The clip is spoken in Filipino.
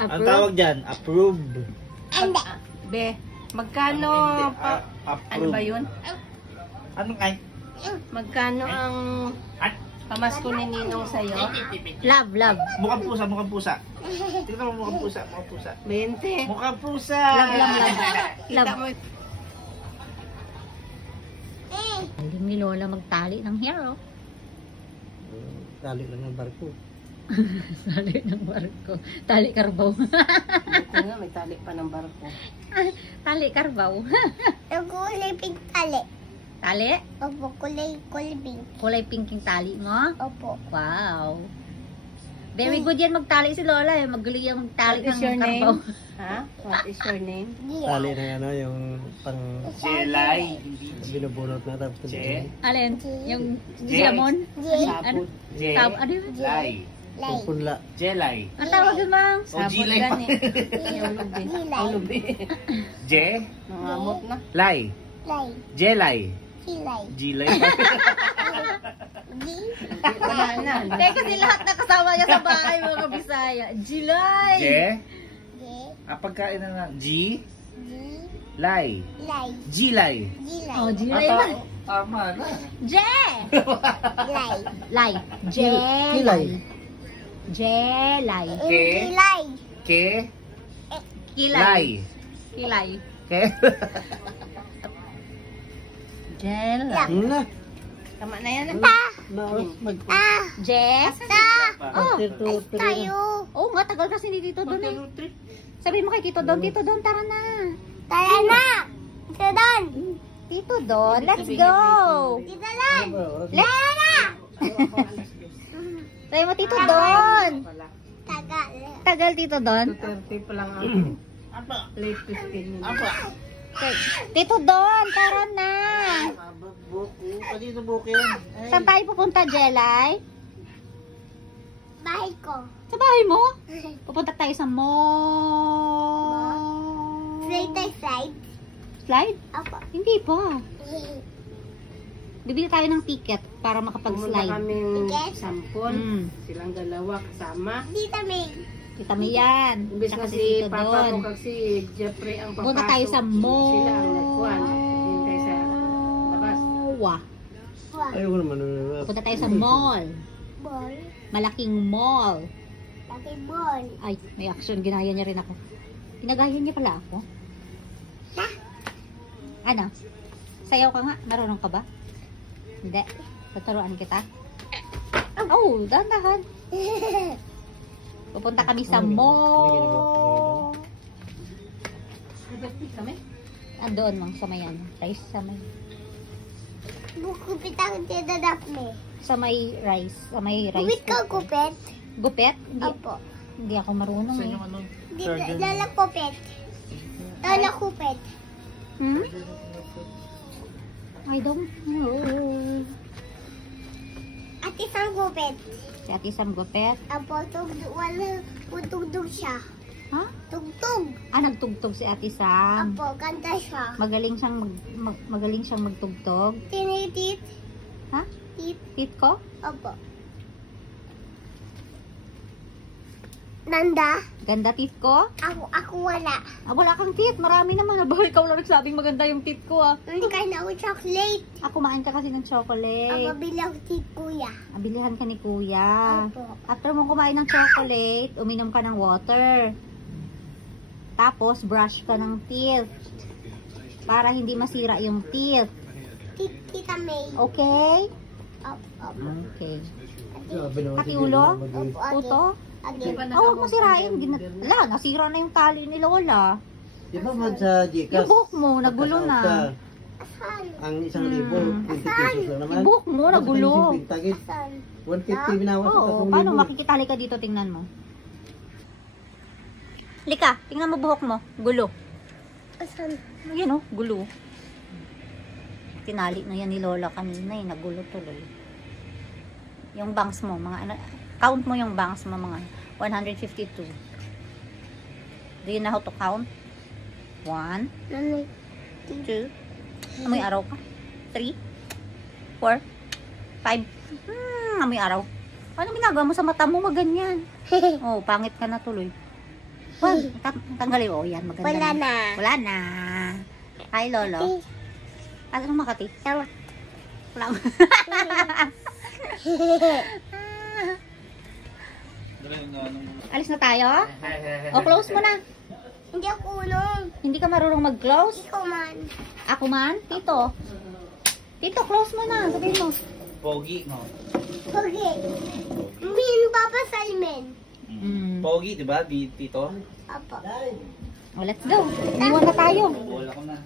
Ang tawag dyan, approve. Be, magkano pa... Ano ba yun? Anong ay? Magkano ang pamasko ni Ninong sa'yo? Love, love. Mukhang pusa, mukhang pusa. Tingnan mo mukhang pusa, mukhang pusa. 20. Mukhang pusa! Love, love, love. Kita mo. Galing ni Lola magtali ng hair, oh. Tali lang ng barko. Tali ng barko. Tali karbaw. Buko nga, may tali pa ng barko. Tali karbaw. Kulay pink tali. Tali? Opo, kulay pink. Kulay pink yung tali mo? Opo. Wow. Very good yan magtali si Lola eh. Magaling yan magtali What is your ng karbaw. name? Ha? What is your name? Tali na ano, yung pang Jelay. binubunot na tapos Alin? Yung Jay. jamon? Jay. Ano? Jay. Ano yun? Lay. Lay. punla. Jelay. Ang tawag yun, Mang? O Jilay pa. Ulubi. Je. Nangamot na. Lay. Lay. Jelay. Silay. Jilay. Wala na. Eh, kasi lahat na kasama niya sa bahay, mga Bisaya. Jilay! Je. G. Pagkain na nga. G. G. Lay. Lay. Jilay. Gilay. Oh, Jilay Ata, man. tama na. Je! Lay. Lay. Jelay. Jelay. Ke. Gilay. Ke. Kilay. Lay. Kilay. Ke. Jelay. Na. Tama na yan. Mag Je? Oh, Tayo. oh, nga, tagal kasi ni Tito Don eh. Sabi mo kay Tito Don, tara na. Tara na. Tita Don. Tito Don, let's go. Tita Don. Let's na. Sabi mo, Tito Don. Tagal. Tagal, Tito Don. 2:30 pa lang ako. Late 15 minutes. Apa? Tito Don, tara na. Buko. Kanino buko yan? Saan tayo pupunta, Jelay? Bahay ko. Sa bahay mo? Pupunta tayo sa mall. Slide. Slide? Opo. Hindi pa. Bibili tayo ng ticket para Pumunta makapag-slide. kaming Ticket? sampon. Mm. Silang dalawa kasama. Tita May. Kita mo yan. Imbes Tsaka na si si Tito Papa Don. mo kasi Jeffrey ang papasok. Pupunta tayo sa mall. Sila ang nagkuhan. Hintay sa labas. Wah. Ayoko naman. Pupunta tayo sa mall. Ball. Malaking mall. Laki ball. Ay, may action. Ginaya niya rin ako. Ginagaya niya pala ako. Ano? Sayaw ka nga. Marunong ka ba? Hindi. Tuturuan kita. Oh, dahan-dahan. Pupunta kami sa mall. Kami? Doon mang sa may ano. Rice sa may. Bukupit ang Tita Daphne. Sa may rice. Sa may rice. Kupit ka kupit? Gupet? Hindi, Opo. hindi ako marunong eh. Dito, lala kupit. Lala kupit. Hmm? I don't know. At isang kupit. Si Ate Sam gupet. Apo, wala, tugtog siya. Ha? Tugtog. Nagtugtog si Ate Sam. Apo, kanta siya. Magaling siyang magtugtog. Tinitit. Ha? Tit. Tit ko? Apo. Nanda. Ganda tit ko? Ako wala. Ah, wala kang tit. Marami naman. Aba, ikaw lang nagsabing maganda yung tit ko ah. Hindi kain ako chocolate. Ah, kumain ka kasi ng chocolate. Bili ako tit kuya. Ah, bilihan ka ni Kuya. Opo. After mo kumain ng chocolate, uminom ka ng water. Tapos, brush ka ng teeth. Para hindi masira yung teeth. Tita May. Okay? Opo. Okay. Pati Pati ulo? Opo, ate. Puto? Ate. Oh, huwag mo sirain. Wala, nasira na yung tali ni Lola. Di ba man sa Yung Gcash? buhok mo, nagulo na. Saan? Ang 1,000, 20 pesos lang naman. Yung buhok mo, nagulo. Saan? 150 binawas Oo, sa 3,000. paano makikitali ka dito? Tingnan mo. Lika, tingnan mo buhok mo. Gulo. Saan? Yan oh, gulo. Tinali na yan ni Lola kanina eh. Nagulo tuloy. Yung bangs mo, mga ano, count mo yung bangs mo, mga 152. Do you know how to count? 1, Nanay. 2, amoy araw ka? 3, 4, 5. Amoy araw. Ano ginagawa mo sa mata mo? Maganyan. Oh, pangit ka na tuloy. Wag, tanggalin. Oh, yan. Maganda Wala na. Wala na. Hi, Lolo. Ano Makati? Wala. Alis na tayo? O, close mo na. Hindi ako unong. Hindi ka marunong mag-close? Ikaw man. Ako man? Tito. Tito, close mo na. Sabihin mo. Pogi, no? Okay. Min Papa Simon. Pogi, di ba? Tito? Apa. Oh, let's go. Iwan na tayo. Bola ko na.